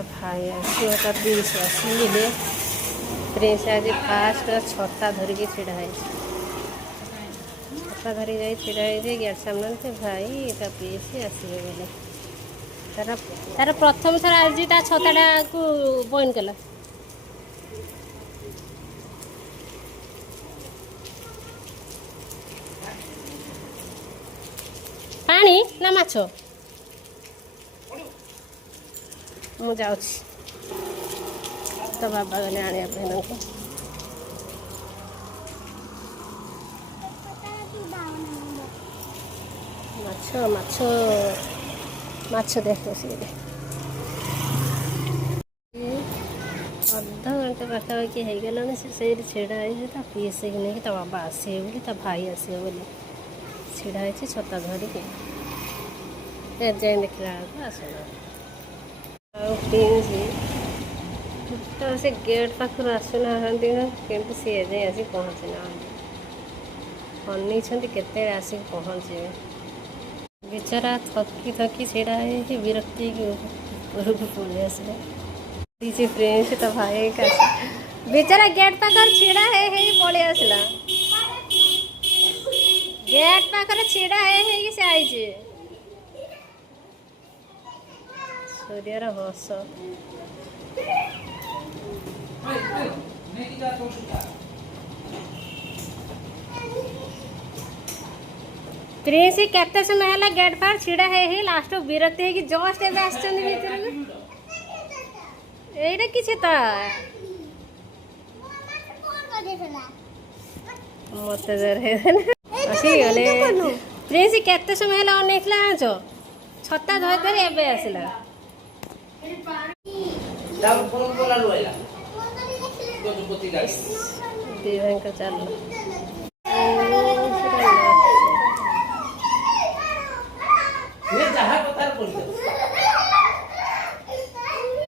ତା ଭାଇ ଆସିବ ତା ପ୍ରିନ୍ସ ଆସିଲେ ପ୍ରିନ୍ସ ଆଜି ଫାଷ୍ଟ ଛତା ଧରିକି ଛିଡ଼ା ହେଇଛି। ଛତା ଧରିକି ଯାଇ ଛିଡ଼ା ହେଇଛି ଗେଟ୍ ସାମ୍ନାରେ ତା ଭାଇ ତା ପ୍ରିନ୍ସ ଆସିବେ ବୋଲି। ତାର ପ୍ରଥମ ଥର ଆଜି ତା ଛତାଟାକୁ ବନ୍ଦ କଲା। ପାଣି ନା ମାଛ? ମୁଁ ଯାଉଛି ତ ବାବା ଗଲେ ଆଣିବା ପାଇଁ ତାଙ୍କୁ। ମାଛ ମାଛ ମାଛ ଦେଖ ସିଏ ଅଧଘଣ୍ଟେ ପାଖାପାଖି ହେଇଗଲାଣି ସେ ସେଇଠି ଛିଡ଼ା ହେଇଛି। ତା ପିଇସିକି ନେଇକି ତା ବାବା ଆସିବେ ବୋଲି ତା ଭାଇ ଆସିବେ ବୋଲି ଛିଡ଼ା ହେଇଛି ଛତା ଧରିକି। ଯାଇ ଦେଖିଲା ବେଳକୁ ଆସୁନା। ଆଉ ପ୍ରିନ୍ସ ତ ସେ ଗେଟ୍ ପାଖରୁ ଆସୁନାହାନ୍ତି କିନ୍ତୁ ସିଏ ଯାଇ ଆସି ପହଞ୍ଚି ନାହାନ୍ତି। ଅନେଇଛନ୍ତି କେତେବେଳେ ଆସିକି ପହଞ୍ଚିବେ। ବିଚରା ଥକି ଥକି ଛିଡ଼ା ହେଇକି ବିରକ୍ତି ହେଇକି ଉପରକୁ ପଳେଇ ଆସିଲେ। କିଛି ପ୍ରିନ୍ସ ତା ଭାଇ ବିଚରା ଗେଟ୍ ପାଖରେ ଛିଡ଼ା ହେଇ ପଳେଇ ଆସିଲା। ଗେଟ୍ ପାଖରେ ଛିଡ଼ା ହେଇକି ସେ ଆଇଛି। ସୂର୍ଯ୍ୟର ହସ ପ୍ରିନ୍ସ କେତେ ସମୟ ହେଲା ଗେଟ୍ ପାଖରେ ଛିଡ଼ା ହେଇ ଲାଷ୍ଟ ବିରକ୍ତି ହେଇକି ଜଷ୍ଟ ଏବେ ଆସିଛନ୍ତି ଭିତରକୁ। ଏଇଟା କିଛି ତ ମତେ ଆସିଗଲେ। ପ୍ରିନ୍ସ କେତେ ସମୟ ହେଲା ଅନେଇଥିଲା ଜାଣିଛ? ଛତା ଧରି ଧରି ଏବେ ଆସିଲା। ଦି ଭାଇଙ୍କ ଚାଲ ଯାହା କଥା